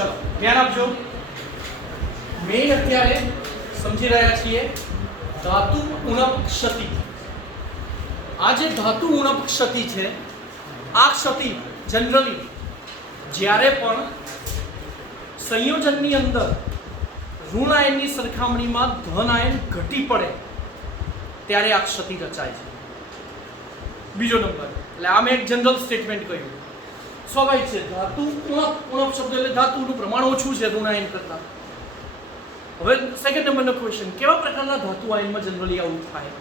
ચલો ધ્યાન આપજો. મેં અત્યારે સમજી રહ્યા છીએ ધાતુ ઉણપ ક્ષતિ. આ જે ધાતુ ઉણપ ક્ષતિ છે, આ ક્ષતિ જનરલી જ્યારે પણ સંયોજનની અંદર ઋણ આયનની સરખામણીમાં ધન આયન ઘટી પડે ત્યારે આ ક્ષતિ રચાય છે. બીજો નંબર, એટલે આ મેં એક જનરલ સ્ટેટમેન્ટ કહ્યું. સ્વાભાવિક છે, ધાતુ ઉણપ શબ્દ એટલે ધાતુનું પ્રમાણ ઓછું છે ઋણ આયન કરતાં. હવે સેકન્ડ નંબરનો ક્વેશ્ચન, કેવા પ્રકારના ધાતુ આયનમાં જનરલી આવું થાય?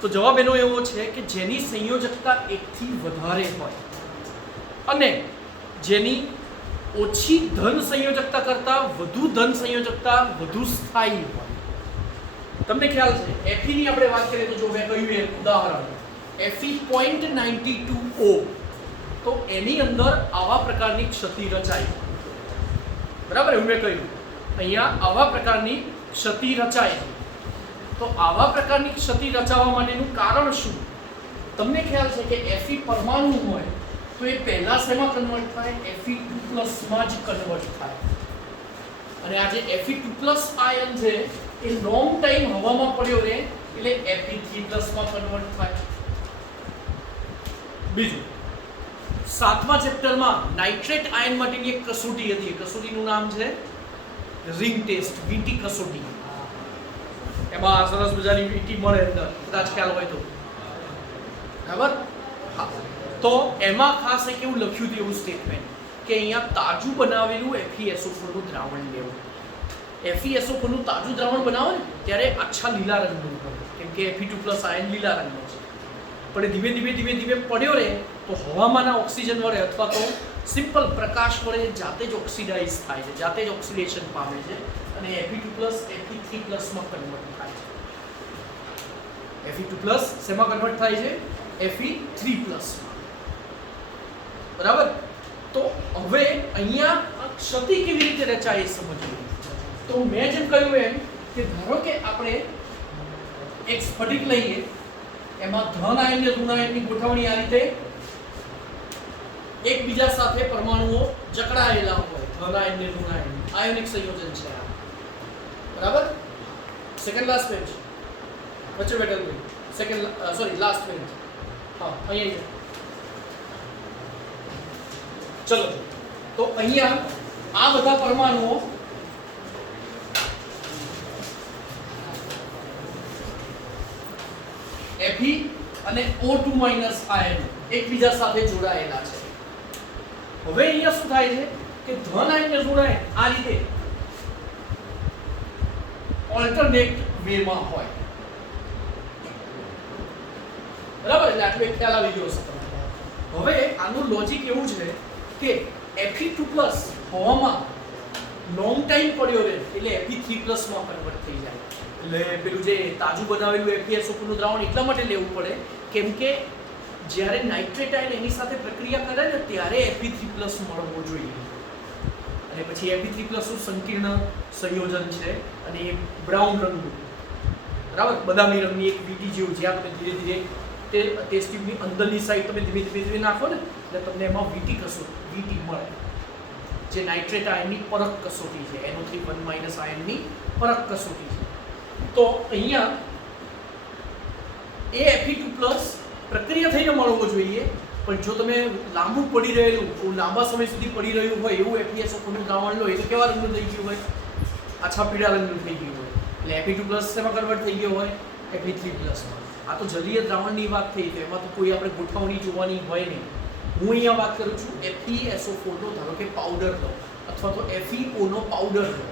તો જવાબ એનો એવો છે કે જેની સંયોજકતા 1 થી વધારે હોય અને જેની ઓછી ધન સંયોજકતા કરતાં વધુ ધન સંયોજકતા વધુ સ્થાયી હોય. તમને ખ્યાલ છે Fe ની આપણે વાત કરીએ તો જો મેં કહ્યું એ ઉદાહરણ Fe 0.92O, તો એની અંદર આવા પ્રકારની ક્ષતિ રચાય. બરાબર, એવું મેં કહ્યું અહીંયા આવા પ્રકારની ક્ષતિ રચાય. તો આવા પ્રકારની ક્ષતિ રચાવવા માટેનું કારણ શું? તમને ખ્યાલ છે કે Fe પરમાણુ હોય તો એ પહેલા શેમાં કન્વર્ટ થાય? Fe2+ માં જ કન્વર્ટ થાય. અને આ જે Fe2+ આયન છે એ લોંગ ટાઈમ હવામાં પડ્યો રહે એટલે Fe3+ માં કન્વર્ટ થાય. બીજું, 7મા ચેપ્ટરમાં નાઇટ્રેટ આયન માટેની એક કસોટી હતી. કસોટીનું નામ છે રિંગ ટેસ્ટ, વીટી કસોટી. એમાં સરસ મજાની વીટી મળે અંદર, કદાચ ખ્યાલ હોય તો. બરાબર, હા. તો એમાં ખાસ એક એવું લખ્યું હતું, એવું સ્ટેટમેન્ટ કે અહીંયા તાજું બનાવેલું FeSO4 નું દ્રાવણ લેવું. FeSO4 નું તાજું દ્રાવણ બનાવો ને ત્યારે આછા લીલા રંગનું હોય, કેમ કે Fe2+ આયન લીલા રંગનો છે. પણ ધીમે ધીમે પડ્યો રહે તો હવામાંના ઓક્સિજન વડે અથવા તો સિમ્પલ પ્રકાશ વડે જાતે જ ઓક્સિડાઇઝ થાય છે, જાતે જ ઓક્સિડેશન પામે છે અને Fe2+ Fe3+ માં કન્વર્ટ થાય છે. Fe2+ શેમાં કન્વર્ટ થાય છે? Fe3+ માં. બરાબર. તો હવે અહીંયા ક્ષતિ કેવી રીતે રચાય એ સમજવું. તો મેં જેમ કહ્યું એમ કે ધારો કે આપણે એક સ્ફટિક લઈએ, એમાં ધન આયન અને ઋણ આયનની ગોઠવણી આ રીતે એકબીજા સાથે પરમાણુઓ જકડાયેલા હોય. ધન આયન અને ઋણ આયન આયોનિક સંયોજન છે આ. બરાબર. સેકન્ડ લાસ્ટ પેજ વચ્ચે બેઠેલું સેકન્ડ લાસ્ટ પેજ. હા, અહીંયા ચલો. તો અહીંયા આ બધા પરમાણુઓ Fe અને O2- આયન એકબીજા સાથે જોડાયેલા છે. હવે અહીંયા શું થાય છે કે ધન આયન અને ઋણ આયન આ રીતે ઓલ્ટરનેટ વેમાં હોય. બરાબર, એટલે આટલું એક ખ્યાલ આવી ગયો છે તમને. હવે આનું લોજિક એવું છે કે Fe2+ હવામાં લોંગ ટાઈમ પડ્યો રહે એટલે Fe3+ માં કન્વર્ટ થઈ જાય. એટલે પેલું જે તાજું બનાવેલું FeSO4 નું દ્રાવણ એટલા માટે લેવું પડે કેમ કે જ્યારે નાઇટ્રેટ આયન એની સાથે પ્રક્રિયા કરે ને ત્યારે Fe3+ મળવો જોઈએ. અને પછી Fe3+ નું સંકીર્ણ સંયોજન છે અને એ બ્રાઉન રંગનું, બરાબર, બદામી રંગની એક વીટી જેવું, જ્યાં તમે ધીરે ધીરે તે ટેસ્ટ ટ્યુબની અંદરની સાઈડ તમે ધીમે ધીમે નાખો ને એટલે તમને એમાં વીટી મળે, જે નાઇટ્રેટ આયનની પરખ કસોટી છે. NO3 આયનની પરખ કસોટી છે. તો અહીંયા એ Fe2+ પ્રક્રિયા થઈને મળવો જોઈએ, પણ જો તમે લાંબુ પડી રહેલું, લાંબા સમય સુધી પડી રહ્યું હોય એવું FeSO4 નું દ્રાવણ લો, એ તો કેવા રંગનું થઈ ગયું હોય? આછા પીળા રંગનું થઈ ગયું હોય. એટલે Fe2+ શેમાં કન્વર્ટ થઈ ગયો હોય? Fe3+ માં. આ તો જલીય દ્રાવણની વાત થઈ, તો એમાં તો કોઈ આપણે ગોઠવણી જોવાની હોય નહીં. હું અહીંયા વાત કરું છું FeSO4 નો, ધારો કે પાવડર લો અથવા તો FeO નો પાવડર લો.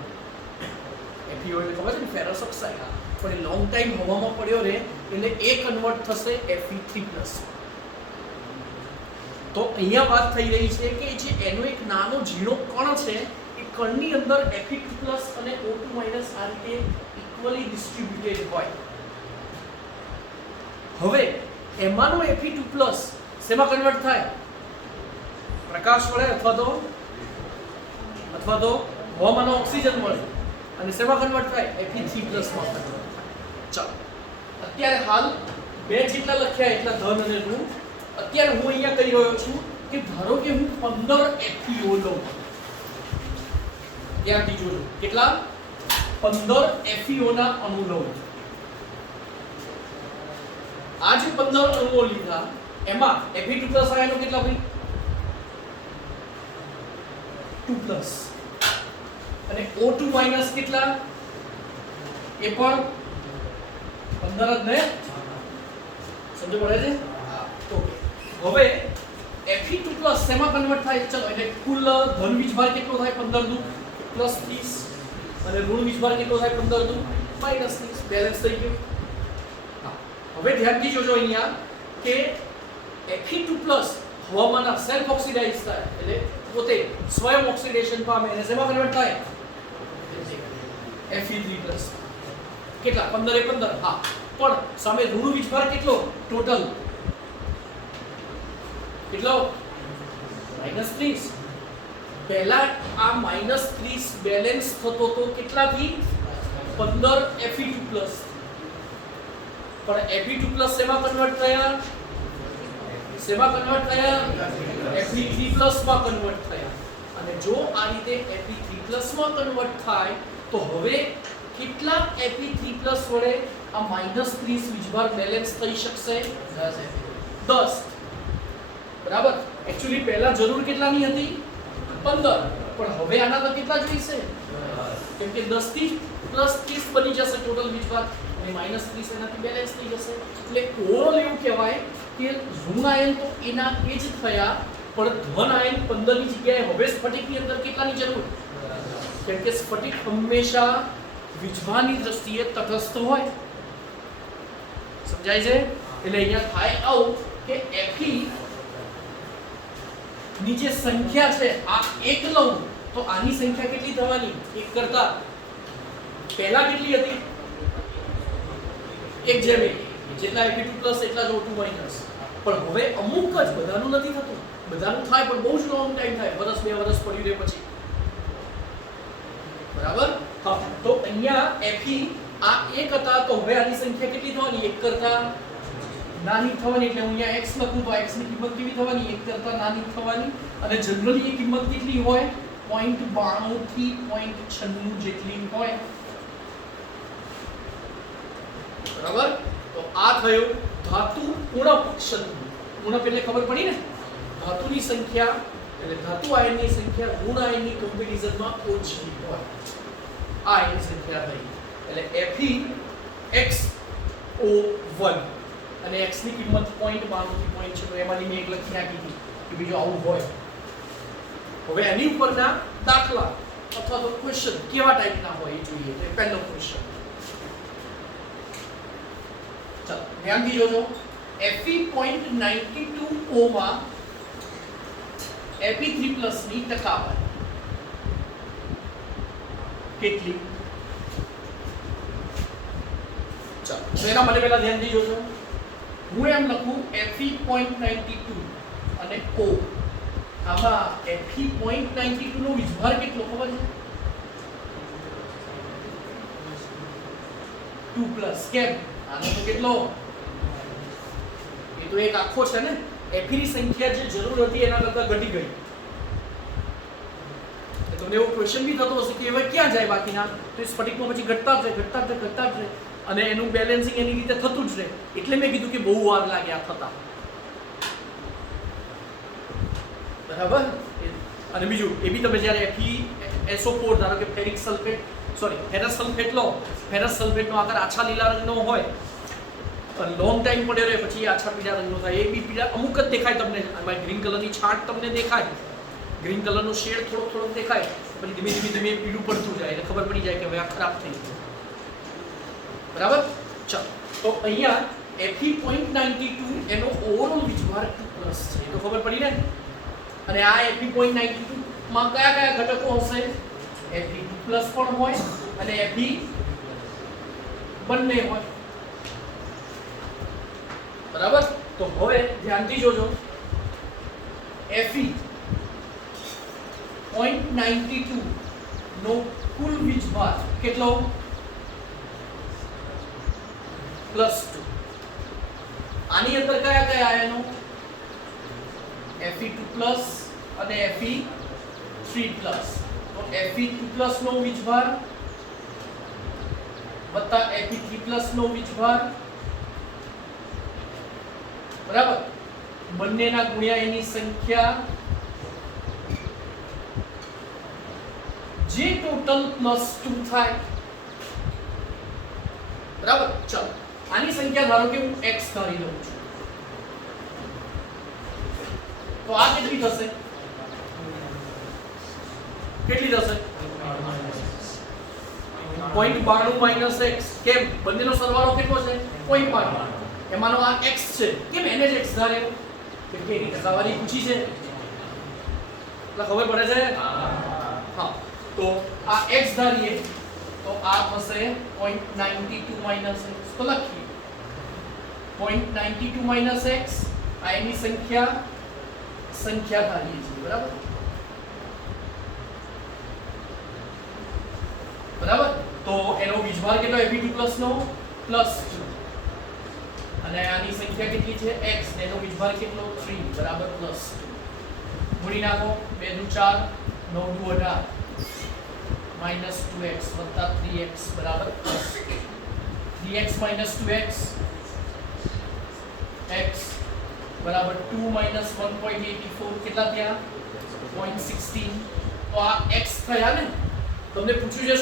FeO એટલે ખબર છે ને, ફેરસ ઓક્સાઇડ. પણ એ લોંગ ટાઈમ હવામાં પડ્યો રહે એટલે એ કન્વર્ટ થશે Fe3+. તો અહીંયા વાત થઈ રહી છે કે જે એનો એક નાનો ઝીણો કણ છે એ કણની અંદર Fe2+ અને O2- આ રીતે ઇક્વલી ડિસ્ટ્રીબ્યુટેડ હોય. હવે એમાંનો Fe2+ શેમાં કન્વર્ટ થાય? પ્રકાશ વડે અથવા તો હવામાંનો ઓક્સિજન મળે અને શેમાં કન્વર્ટ થાય? Fe3+ માં કન્વર્ટ થાય. ચાલો, અત્યારે હાલ બે જેટલા લખ્યા એટલા ધન અને ઋણ. અત્યારે હું અહીંયા કહી રહ્યો છું કે ધારો કે હું 15 FeO લઉં, ધ્યાનથી જોજો કેટલા 15 FeO ના અણુ લઉં. આ જે 15 અણુઓ લીધા એમાં Fe2+ આયનો કેટલા ભાઈ 2+ અને O2- કેટલા એ પણ 15 જ ને સમજ પડે છે. ઓકે હવે Fe2+ શેમાં કન્વર્ટ થાય ચલો એટલે કુલ ધન વીજભાર કેટલો થાય 15 નું +30 અને ઋણ વીજભાર કેટલો થાય 15 નું -30 બેલેન્સ થઈ ગયું. હવે ધ્યાનથી જોજો અહીંયા કે Fe2+ હવામાનના સેલ્ફ ઓક્સિડાઇઝ થાય એટલે પોતે સ્વયં ઓક્સિડેશન પામે અને શેમાં કન્વર્ટ થાય Fe3+ કેટલા 15 એ 15 હા પણ સામે ઋણ વીજભાર કેટલો ટોટલ કેટલો -30 પહેલા આ -30 બેલેન્સ થતો તો કેટલાથી 15 Fe2+ પણ Fe2+ શેમાં કન્વર્ટ થયા Fe3+ માં કન્વર્ટ થયા અને જો આ રીતે Fe3+ માં કન્વર્ટ થાય તો હવે કેટલા Fe3+ વડે આ -30 વીજભાર બેલેન્સ થઈ શકશે 10 બરાબર. એક્ચ્યુઅલી પહેલા જરૂર કેટલાની હતી 15 પણ હવે આના તો કેટલા જોઈશે કેમ કે 10 થી +30 બની જશે ટોટલ વીજભાર અને -30 એનાથી બેલેન્સ થઈ જશે. એટલે ઓવરઓલ એવું કહેવાય કે ઋણ આયન તો એના એ જ થયા પણ ધન આયન 15 ની જગ્યાએ હવે સ્ફટિકની અંદર કેટલાની જરૂર કેમ કે સ્ફટિક હંમેશા વીજભારની દ્રષ્ટિએ તટસ્થ હોય. સમજાય છે. એટલે અહીંયા થાય આવું કે Fe ની જે સંખ્યા છે આ 1 લઉં તો આની સંખ્યા કેટલી થવાની 1 કરતા પહેલા કેટલી હતી 1:1 જેટલા Fe2+ એટલા જ O2- પણ હવે અમુક જ બધાનું નથી થતું બધાનું થાય પણ બહુ જ લોંગ ટાઈમ થાય વર્ષ 2 વર્ષ પડી રહે પછી બરાબર. હા તો અહીંયા Fe આ 1 હતા તો હવે આની સંખ્યા કેટલી થવાની 1 કરતા નાની થવાની એટલે હું અહીંયા x લખું તો x ની કિંમત કેવી થવાની 1 કરતા નાની થવાની અને જનરલી એ કિંમત કેટલી હોય 0.92 થી 0.96 જેટલી હોય બરાબર. તો આ થયું ધાતુ ઉણપ શક્તિ. ઉણપ એટલે ખબર પડી ને ધાતુની સંખ્યા એટલે ધાતુ આયનની સંખ્યા ઋણ આયનની કમ્પેરિઝનમાં ઓછી હોય આ આયન સંખ્યા થઈ એટલે FeXO1 અને x ની કિંમત 0.92 થી 0.96 એમાંની મેં એક લખી નાખી હતી કે બીજું આવું હોય. હવે એની ઉપરના દાખલા અથવા તો ક્વેશ્ચન કેવા ટાઈપના હોય એ જોઈએ. તો પહેલો ક્વેશ્ચન ચાલો ધ્યાનથી જોજો Fe.92O માં Fe3+ ની ટકાવારી કેટલી ચાલો તો એના માટે પહેલા ધ્યાનથી જોજો. હું એમ લખું Fe.92 અને O આમાં Fe.92 નો વીજભાર કેટલો ખબર છે 2+ કેમ આનો તો કેટલો એ તો એક આખો છે ને Fe ની સંખ્યા જે જરૂર હતી એના કરતા ઘટી ગઈ. તમને એવો ક્વેશ્ચન બી થતો હશે કે હવે ક્યાં જાય બાકીના તો એ સ્ફટિકમાં પછી ઘટતા જ રહે અને એનું બેલેન્સિંગ એની રીતે થતું જ રહે. એટલે મેં કીધું કે બહુ વાર લાગે આ થતા બરાબર. અને બીજું એ બી તમે જ્યારે FeSO4 ધારો કે ફેરસ સલ્ફેટ લો ફેરસ સલ્ફેટનો આકાર આછા લીલા રંગનો હોય અને લોંગ ટાઈમ પડ્યો રહે પછી આછા પીળા રંગનો થાય. એ બી પીળા અમુક જ દેખાય તમને આમાં ગ્રીન કલરની છાંટ તમને દેખાય ગ્રીન કલરનો શેડ થોડો દેખાય પછી ધીમે ધીમે પીળું પડતું જાય એટલે ખબર પડી જાય કે હવે આ ખરાબ થઈ ગયું બરાબર. ચાલો તો અહીંયા Fe.92 એનો ઓવરઓલ વીજભાર 2+ છે એ તો ખબર પડી ને. અને આ Fe.92 માં કયા ઘટકો હશે Fe2+ પણ હોય અને Fe બંને હોય બરાબર. તો હવે ધ્યાનથી જોજો Fe.92 નો કુલ વીજભાર કેટલો +2. આની અંદર કયા આયનો Fe2+ અને Fe3+ તો Fe2+ નો વીજભાર વત્તા Fe3+ નો વીજભાર બરાબર બંનેના ગુણ્યા એની સંખ્યા જે ટોટલ +2 થાય બરાબર. ચલો આની સંખ્યા ધારો કે હું x ધારી લઉં છું તો આ કેટલી થશે -x. કેમ બંનેનો સરવાળો કેટલો છે 0.52 એમાંનો આ x છે કેમ એને જ x ધાર્યો કેમ કે એની ટકાવારી પૂછી છે એટલે ખબર પડે છે હા. તો આ x ધારીએ તો આ થશે 0.92 - x તો લખીએ 0.92 - x આ એની સંખ્યા ધારીએ છીએ બરાબર બરાબર. તો એનો વીજભાર કેટલો Fe2+ નો +2 અને આની સંખ્યા કેટલી છે x ને એનો વીજભાર કેટલો 3 બરાબર +2 ગુણી નાખો 2 * 4 9 * 18 -2x + 3x બરાબર 3x - 2x x બરાબર 2 - 1.84 કેટલા થયા 0.16. તો આ x થયા ને. તમને પૂછ્યું છે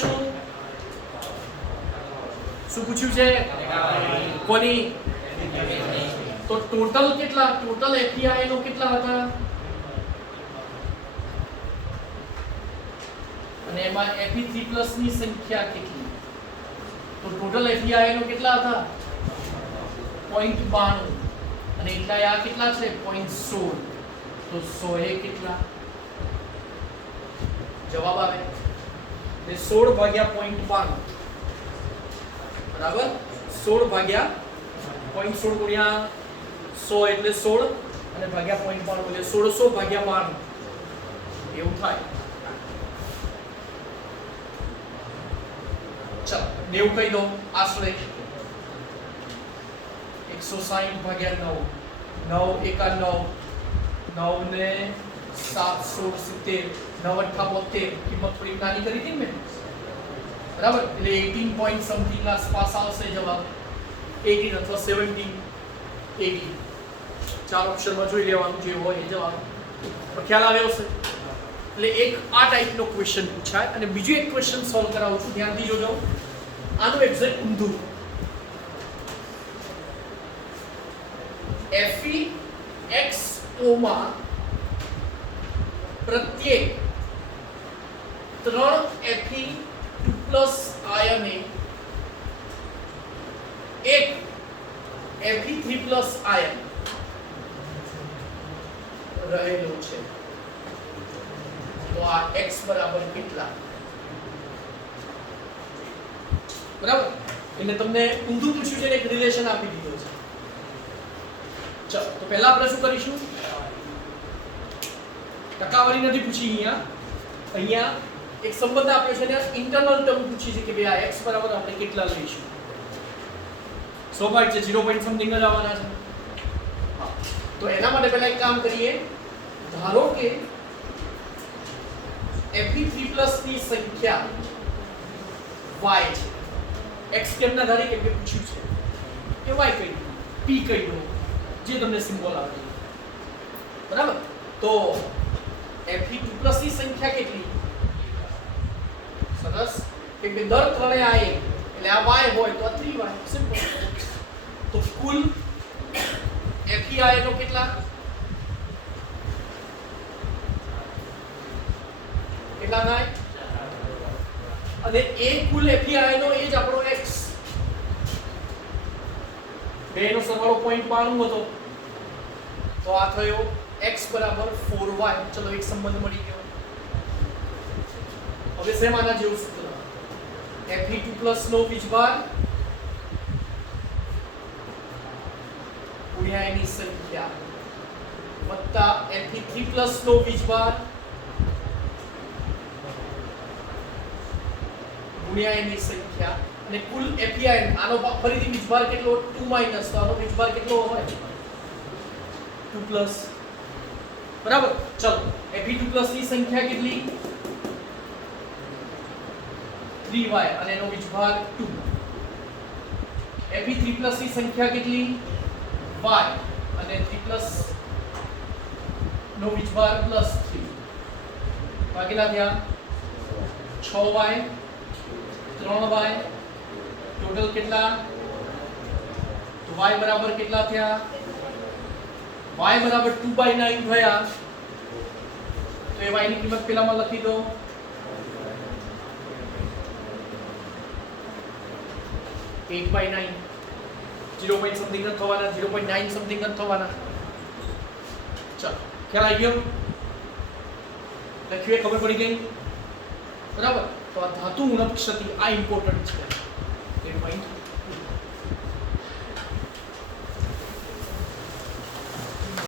શું પૂછ્યું છે કોની તો ટોટલ કેટલા ટોટલ FeI નો કેટલા હતા અને એમાં Fe3+ ની સંખ્યા કેટલી તો ટોટલ FeI નો કેટલા હતા 0.92 અને એટલા આ કેટલા છે 0.16 તો 100 એ કેટલા જવાબ આવે 16 ભાગ્યા 0.92 બરાબર 16 ભાગ્યા 0.16 ગુણ્યા 100 એટલે 16 અને ભાગ્યા 0.92 એટલે 1600 ભાગ્યા 92 એવું થાય. ચલો 90 કહી દો આશરે 160 ભાગ્યા 9 9 એકા 9 9 ને 770 9 8 72 કિંમત થોડી નાની કરી હતી મેં બરાબર એટલે 18 પોઈન્ટ સમથિંગ આસપાસ આવશે જવાબ 18 અથવા 17 18 ચાર ઓપ્શનમાં જોઈ લેવાનું જે હોય એ જવાબ પણ ખ્યાલ આવ્યો હશે. એટલે એક આ ટાઈપનો ક્વેશ્ચન પૂછાય અને બીજો એક ક્વેશ્ચન સોલ્વ કરાવું છું ધ્યાનથી જોજો. આનું એક્ઝેક્ટ ઊંધું FeXO માં પ્રત્યેક 3 Fe2+ આયને એક Fe3+ આયન રહેલો છે તો આ x બરાબર કેટલા બરાબર એટલે તમને ઊંધું પૂછ્યું છે ને એક રિલેશન આપી દીધો છે. ચલો તો પહેલા આપણે શું કરીશું ટકાવારી નથી પૂછી અહીંયા એક સંબંધ આપ્યો છે ને ઇન્ટરનલ ટર્મ પૂછી છે કે ભાઈ આ x બરાબર આપણે કેટલા લઈશું સ્વાભાવિક છે 0 પોઈન્ટ સમથિંગ જ આવવાના છે. હા તો એના માટે પહેલા એક કામ કરીએ ધારો કે Fe3+ ની સંખ્યા y છે x કેમ ના ધારી કેમ કે પૂછ્યું છે કે y કહી દો p કહી દો જે તમને સિમ્બોલ આવે બરાબર. તો Fe2+ ની સંખ્યા કેટલી સરસ કે દર ત્રણે આય એટલે આ y હોય તો 3y સિમ્પલ. તો કુલ FeI નો કેટલા થાય અને એ કુલ FeI નો એ જ આપણો x બેનો સરવાળો 0.92 હતો તો આ થયો x બરાબર 4y. ચલો એક સંબંધ મળી ગયો. હવે સેમ આના જેવું સૂત્ર Fe2+ નો વીજભાર ગુણ્યા એની સંખ્યા વત્તા Fe3+ નો વીજભાર ગુણ્યા એની સંખ્યા અને કુલ FeI આનો ફરીથી વીજભાર કેટલો 2 - તો આનો વીજભાર કેટલો હોય 2+ બરાબર. ચલો Fe2+ ની સંખ્યા કેટલી 3y અને એનો વીજભાર 2. એપી 3 ની સંખ્યા કેટલી? y અને 3 નો વીજભાર +3. કેટલા થયા? 6y 3y ટોટલ કેટલા? તો y બરાબર કેટલા થયા? y બરાબર 2/9 થયા. તો એ y ની કિંમત પેલામાં લખી દો. 8/9 0 point something જ થવાના, 0.9 something જ થવાના. ચાલો ખ્યાલ આવી ગયો? લખ્યું, ખબર પડી ગઈ? બરાબર. તો આ ધાતુ ઉણપ ક્ષતિ આ ઇમ્પોર્ટન્ટ છે. 8.9